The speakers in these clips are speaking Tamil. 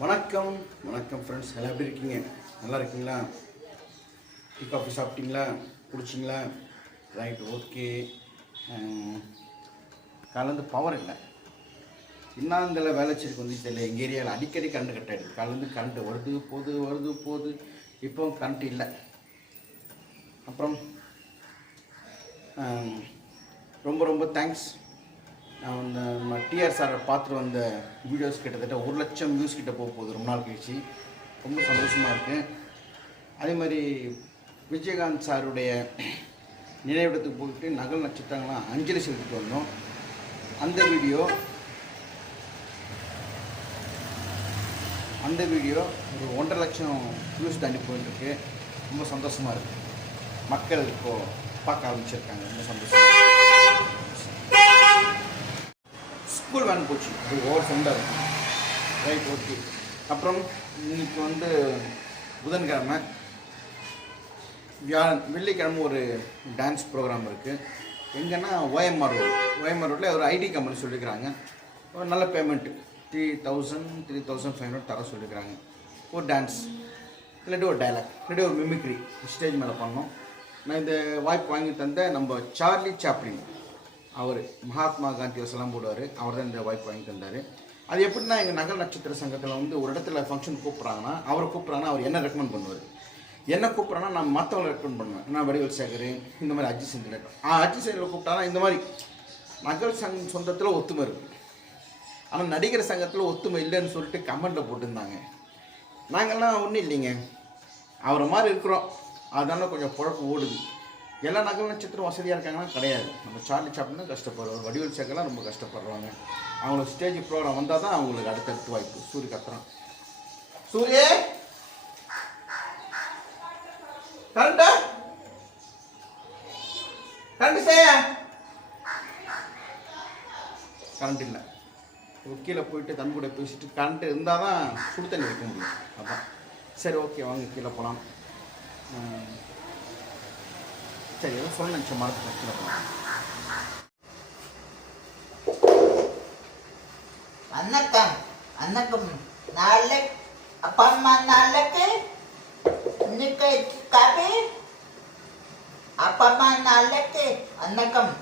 வணக்கம் வணக்கம் ஃப்ரெண்ட்ஸ் எல்லாம் எப்படி இருக்கீங்க? நல்லா இருக்கீங்களா? டீ காஃபி சாப்பிட்டீங்களா? குடிச்சிங்களா? ரைட் ஓகே காலேருந்து பவர் இல்லை. இன்னாந்தில் வேலைச்சேரிக்கு வந்து தெரியல. எங்கள் ஏரியாவில் அடிக்கடி கரண்ட் கட் ஆகிடுது காலேருந்து கரண்ட் வருது போகுது வருது போகுது. இப்போ கரண்ட் இல்லை. அப்புறம் ரொம்ப ரொம்ப தேங்க்ஸ் நான் வந்து நம்ம டிஆர் சாரை பார்த்துட்டு வந்த வீடியோஸ் கிட்டத்தட்ட ஒரு லட்சம் வியூஸ் கிட்ட போக போகுது. ரொம்ப நாள் கழிச்சு. ரொம்ப சந்தோஷமாக இருக்குது அதே மாதிரி விஜயகாந்த் சாருடைய நினைவிடத்துக்கு போயிட்டு நகல் நட்சத்திரங்களாம் அஞ்சலி செலுத்திட்டு வந்தோம். அந்த வீடியோ அந்த வீடியோ ஒரு ஒன்றரை லட்சம் வியூஸ் தாண்டி போயிட்டுருக்கு ரொம்ப சந்தோஷமாக இருக்குது மக்கள் இப்போது பார்க்க ஆரம்பிச்சிருக்காங்க. ரொம்ப சந்தோஷமாக ஸ்கூல் வேன் போச்சு. இது ஓவர் சவுண்டாக இருக்கும் ரைட் ஓகே அப்புறம் இன்னைக்கு வந்து புதன்கிழமை. வியாழன் வெள்ளிக்கிழமை ஒரு டான்ஸ் ப்ரோக்ராம் இருக்குது எங்கன்னா ஓஎம்ஆர் ரோடு ஓஎம்ஆர் ரோட்டில் ஒரு ஐடி கம்பெனி சொல்லியிருக்கிறாங்க ஒரு நல்ல payment three thousand three thousand five hundred தர சொல்லியிருக்கிறாங்க ஒரு டான்ஸ் இல்லாட்டி ஒரு டைலாக் இல்லாட்டி ஒரு மிமிக்ரி ஸ்டேஜ் மேலே பண்ணோம். நான் இந்த வாய்ப்பு வாங்கி தந்த நம்ம சார்லி சாப்ளின் அவர் மகாத்மா காந்தி வசலாம் போடுவார். அவர் தான் இந்த வாய்ப்பு வாங்கி தந்தார். அது எப்படின்னா எங்கள் நகர் நட்சத்திர சங்கத்தில் வந்து ஒரு இடத்துல ஃபங்க்ஷன் கூப்பிட்றாங்கன்னா அவரை கூப்பிட்றாங்கன்னா அவர் என்ன ரெக்கமெண்ட் பண்ணுவார்? என்ன கூப்பிட்றான்னா நான் மற்றவங்களை ரெக்கமெண்ட் பண்ணுவேன். நான் வடிவல் சேகர் இந்த மாதிரி அஜி செந்தில் ஆ அஜி செந்தில் கூப்பிட்டானா இந்த மாதிரி நகர் சங் சொந்தத்தில் ஒத்துமை இருக்குது ஆனால் நடிகர் சங்கத்தில் ஒத்துமை இல்லைன்னு சொல்லிட்டு கமெண்ட்டில் போட்டிருந்தாங்க. நாங்கள்லாம் ஒன்றும் இல்லைங்க. அவரை மாதிரி இருக்கிறோம். அதனால கொஞ்சம் பொழப்பு ஓடுது. எல்லா நகல் நட்சத்திரம் வசதியாக இருக்காங்கன்னா கிடையாது. நம்ம சார்லி சாப்பிட்னா கஷ்டப்படுறோம் வடிவல் சேர்க்கலாம் ரொம்ப கஷ்டப்படுறாங்க. அவங்களுக்கு ஸ்டேஜ் ப்ரோக்ராம் வந்தால் தான் அவங்களுக்கு அடுத்தடுத்து வாய்ப்பு. சூரிய கத்துறான் சூரிய! கரண்டா? கரண்ட் செய்ய கரண்ட் இல்லை. கீழே போயிட்டு தம்பி கூட பேசிட்டு கரண்ட் இருந்தால் தான் சுடு தண்ணி வைக்க முடியும். அதான். சரி ஓகே வாங்க கீழே போகலாம் சரி எதுவும் சொல்ல நினச்ச மரத்தை கீழே போகலாம் அன்னக்கம் அன்னக்கம் நாளை அப்பா அம்மா நாளைக்கு இன்னைக்கு காபி அப்பா அம்மா நாளைக்கு அன்னக்கம்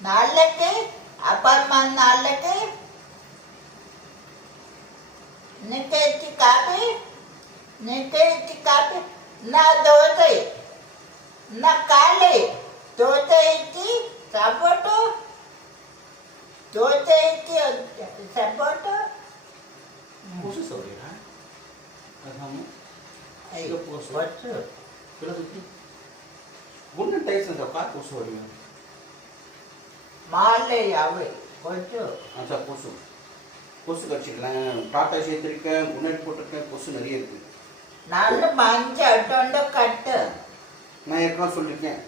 நாளைக்கு அப்பா அம்மா நாளைக்கு இன்னைக்கு காபி இன்னைக்கு காபி நான் தோசை ನಕಾಲೆ ದೋಸೈತಿ ಸಪೋಟು ದೋಸೈತಿ ಸಪೋಟು ಮುಸು ಸೌರ್ಯ ಅದನ್ನು ಈಗ ಪೋಸು ಬಚ್ಚು ಕಿಲೋದಿ ಗುಂಡು ಟೈಸ್ ಅಂತ ಪಾ ಕೂಸು ಹೊಡಿಯೋ மாலை அவை கொஞ்சம் அந்த கொசு கொசு கடிச்சிக்கலாம் டாட்டா சேர்த்துருக்கேன் முன்னாடி போட்டிருக்கேன் கொசு நிறைய இருக்குது நல்ல மஞ்சள் அட்டோண்ட கட்டு நான் ஏற்கனவே சொல்லியிருக்கேன்.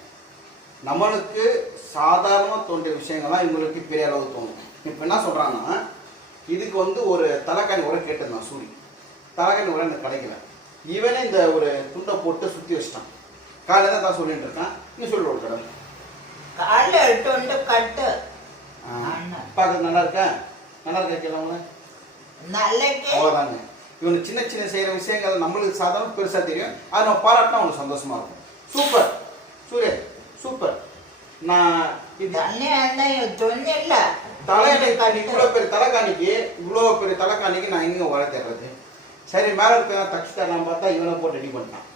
நம்மளுக்கு சாதாரணமாக தோன்றிய விஷயங்கள்லாம் இவங்களுக்கு பெரிய அளவு தோணும். இப்போ என்ன சொல்கிறாங்கன்னா இதுக்கு வந்து ஒரு தலைக்காணி உரம் கேட்டிருந்தான் சூரி. தலைக்காணி உரம் எனக்கு கிடைக்கல. இவனே இந்த ஒரு துண்டை போட்டு சுற்றி வச்சிட்டான். காலையில் தான் சொல்லிட்டு இருக்கான். நீ சொல்லி ஒரு கடவுள் காலை துண்டு கட்டு. பார்க்க நல்லா இருக்கா? நல்லா இருக்கா கேட்கலாம்ல அவ்வளோதாங்க இவனு சின்ன சின்ன செய்கிற விஷயங்கள் நம்மளுக்கு சாதாரண பெருசாக தெரியும். அது நம்ம பாராட்டினா அவனுக்கு சந்தோஷமாக இருக்கும். சூப்பர் சூரிய சூப்பர் நான் இது தண்ணி அண்ணன் தொன்னில்ல தலையணை இவ்வளோ பெரிய தலைக்காணிக்கு இவ்வளோ பெரிய தலைக்காணிக்கு நான் எங்கே உர தேடுறது? சரி மேலே இருக்க தச்சு தரலாம் பார்த்தா இவனை போட்டு ரெடி பண்ணிட்டான்.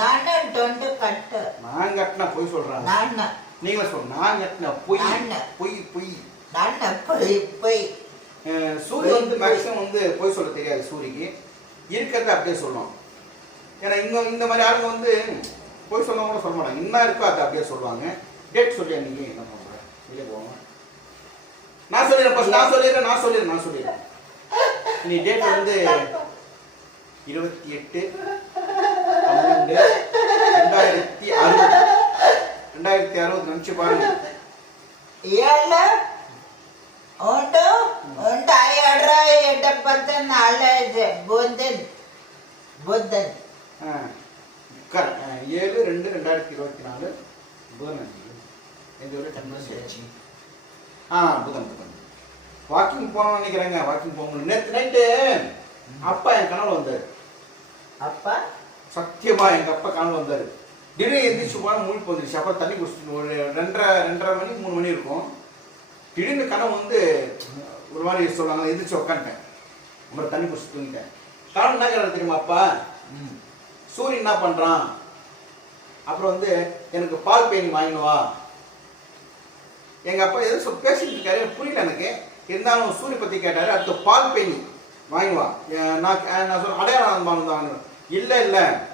நானே தொண்டு கட்டு. நான் கட்டின பொய் சொல்கிறாங்க நான நீங்களே சொல்ல நான் கட்டின பொய். பொய் பொய். நான போய் போய். சூரிய வந்து மேக்ஸிமம் வந்து பொய் சொல்ல தெரியாது சூரிக்கு இருக்கிறத அப்படியே சொல்லுவோம் ஏன்னா இங்கே இந்த மாதிரி ஆளுங்க வந்து போய் சொல்ல கூட சொல்ல மாட்டாங்க. என்ன இருக்கோ அது அப்படியே சொல்லுவாங்க. டேட் சொல்லியா நீங்க என்ன பண்ணுற வெளியே போவாங்க நான் சொல்லிடுறேன் நான் சொல்லிடுறேன் நான் சொல்லிடுறேன் நான் சொல்லிடுறேன். நீ டேட் வந்து இருபத்தி எட்டு பன்னெண்டு ரெண்டாயிரத்தி அறுபது. ரெண்டாயிரத்தி அறுபது நினச்சி பாருங்க. ஏன்னா ஒன்று ஒன்று ஐயாயிரம் ரூபாய் எட்ட பத்து நாலாயிரம் புதன். புதன். ஏழு ரெண்டு ரெண்டாயிரத்தி இருபத்தி நாலு புதன் ஒரு டென் ஆ புதன் புதன். வாக்கிங் போகணும்னு நினைக்கிறேங்க வாக்கிங் போகணும் நேற்று நைட்டு அப்பா என் கனவுல வந்தாரு. அப்பா? சத்தியமா எங்க அப்பா கனவுல வந்தாரு. திடீர்னு எந்திரிச்சு போனா முழிப்பு வந்துருச்சு அப்பா தண்ணி குடிச்சிட்டு ஒரு ரெண்டரை ரெண்டரை மணி மூணு மணி இருக்கும். திடீர்னு கனவு வந்து ஒரு மாதிரி சொல்லுவாங்க எந்திரிச்சு உட்காந்துட்டேன் அப்புறம் தண்ணி குடிச்சிட்டு தூங்கிட்டேன். கனவு என்ன கனவு தெரியுமா அப்பா. சூரியன் என்ன பண்றான்? அப்புறம் வந்து எனக்கு பால் பேணி வாங்கினு வா. எங்க அப்பா எதோ சொல் பேசிட்டு இருக்காரு புரியல எனக்கு. இருந்தாலும் சூரிய பத்தி கேட்டாரு அடுத்து பால் பேணி வாங்கி வா. எ- நான் நான் சொல்ல அடையாளம் பவன் வாங்க இல்ல இல்ல.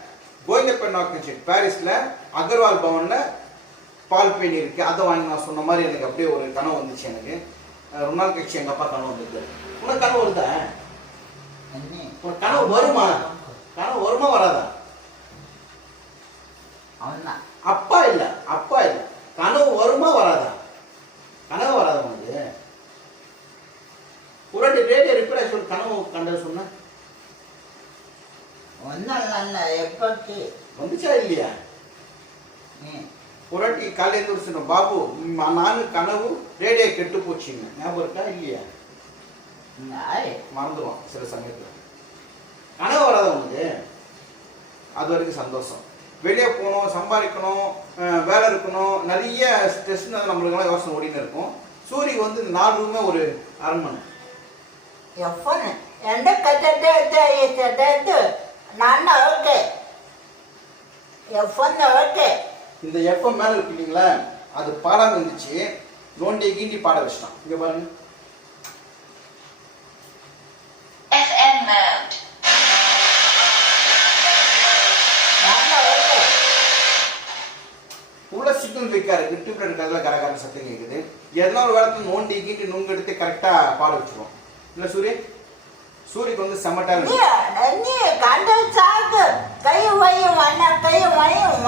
கோவிந்தப்பன் நாக்கு பாரிஸ்ல அகர்வால் பவன்ல பால் பேணி இருக்கு. அதை வாங்கி நான் சொன்ன மாதிரி எனக்கு அப்படியே ஒரு கனவு வந்துச்சு எனக்கு. ரொம்ப நாள் கழிச்சு எங்க அப்பா கனவு வந்தது உனக்கு கனவு வருதா. ஒரு கனவு வருமா? கனவு வருமா வராதா? அவன்தான். அப்பா இல்ல அப்பா இல்ல. கனவு வருமா வராதா? கனவு வராதா உனக்கு? ஒரு வாட்டி ரேடியோ ரிப்பேர் சொல்லி கனவு கண்டது சொன்ன? ஒன்றும் இல்லைல்ல எப்போக்கு? வந்துச்சா இல்லையா? வாட்டி காலையில சொன்னோம் பாபு நானு கனவு ரேடியோ கெட்டு போச்சுங்க ஞாபகம் இருக்கா இல்லையா. மறந்துடுவோம் சில சமயத்துல. கனவு வராதா உனக்கு? அது வரைக்கும் சந்தோஷம். வெளியே போகணும் சம்பாதிக்கணும் அஹ் வேலை இருக்கணும் நிறைய ஸ்ட்ரெஸ் நம்மளுக்கெல்லாம் யோசனை ஓடின்னு இருக்கும் சூரியக்கு வந்து இந்த நாலு ரூமே ஒரு அரண்மனை എഫോന് എന്റെ കഥ நான் ஓகே எஃபோன் ஓகே இந்த எஃப்எம் மேல இருக்கு இல்லைங்களா அது பாடாம இருந்துச்சு நோண்டி கீண்டி பாட வச்சிட்டான் இங்க பாருங்க உள்ள சிக்னல் வீக்கா இருக்கு டியூப் இருக்கிறதுல கரகர சத்தம் கேக்குது. எதனா ஒரு நோண்டி கீண்டி நுங்கு எடுத்து கரெக்டா பாட வச்சிருவோம். இல்ல சூரிய? சூரியக்கு வந்து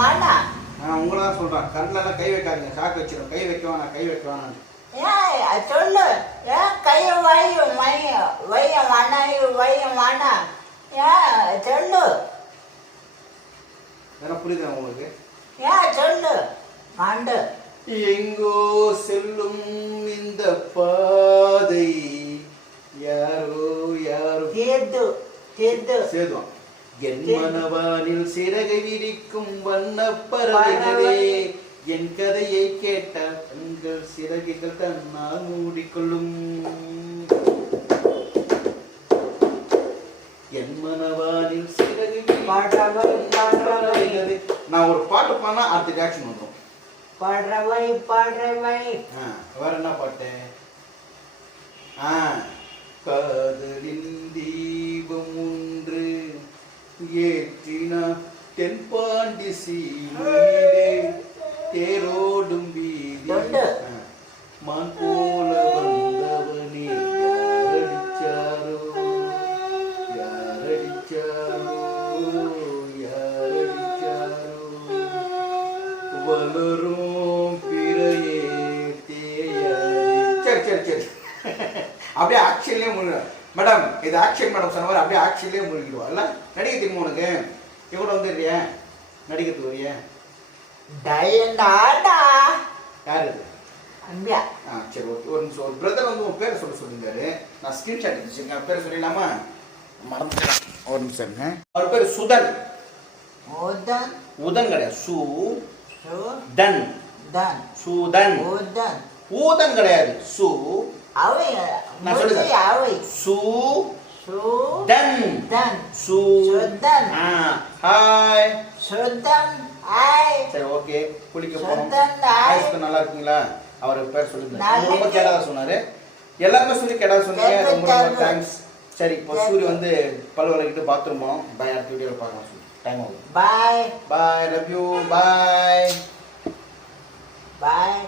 வேணா நான் உங்களை தான் சொல்றேன். கண்ணில் எல்லாம் கை வைக்காதீங்க. சாக்கு வச்சிடும் கை வைக்க வேணாம் கை வைக்க வேணாம். சொல்லு. ஏன் கை வையும் வையும் வையும் வேணா வையும் வேணா ஏன் சொல்லு. புரியுதா உங்களுக்கு? ஏன் சொல்லு. கண்டு எங்கோ செல்லும் இந்த பாதை யாரோ யாரோ. தீர்த்து தீர்த்து சேதுவான் என் மனவானில் சிறகை விரிக்கும் வண்ண பறவைகளே என் கதையை கேட்டால் உங்கள் சிறகுகள் தன்னால் மூடிக்கொள்ளும். என் மனவானில் சிறகை பறவைகளே. நான் ஒரு பாட்டு பாடினா அடுத்த ரியாக்ஷன் வந்துடும் பாடுறவை பாடுறவை வேற என்ன பாட்டு? இது ஆக்ஷன் மேடம் சொன்ன மாதிரி அப்படியே ஆக்ஷன்லேயே முழுகிடுவா. இல்ல? நடிக்க தெரியுமா உனக்கு? எவ்வளோ வந்துடுறிய? நடிக்கிறதுக்கு வரிய? டயண்டாடா. யார் இது? அம்பியா ஆ சரி ஓகே. ஒரு நிமிஷம் ஒரு பிரதர் வந்து உன் பேரை சொல்ல சொல்லியிருந்தாரு. நான் ஸ்கிரீன்ஷாட் எடுத்துச்சுங்க. பேரை சொல்லிடலாமா? மறந்துட்டேன். ஒரு நிமிஷம் அவர் பேர் சுதன். உதன் உதன் கிடையாது. சு. சுதன் தன். சுதன். உதன் ஊதன் கிடையாது. சு. அவை. நான் சொல்லுங்க. அவை. சு. தன் சு சுதன் ஆ ஹாய் சுதன் ஐ சரி ஓகே குளிக்க போறோம். ஐ ஆயுஷ்க்கு நல்லா இருக்கீங்களா? அவர் பேர் நல்லா ரொம்ப. கேடாத சொன்னாரு. எல்லாருமே சொல்லி கேடாத சொன்னீங்க. ரொம்ப ரொம்ப. தேங்க்ஸ் சரி இப்போ. சூரிய வந்து பல் விளக்கிட்டு பாத்ரூம் போனோம். பாய் அடுத்த வீடியோவில் பார்க்கலாம் சூரிய. டைம் ஆகுது. பாய் bye love you bye bye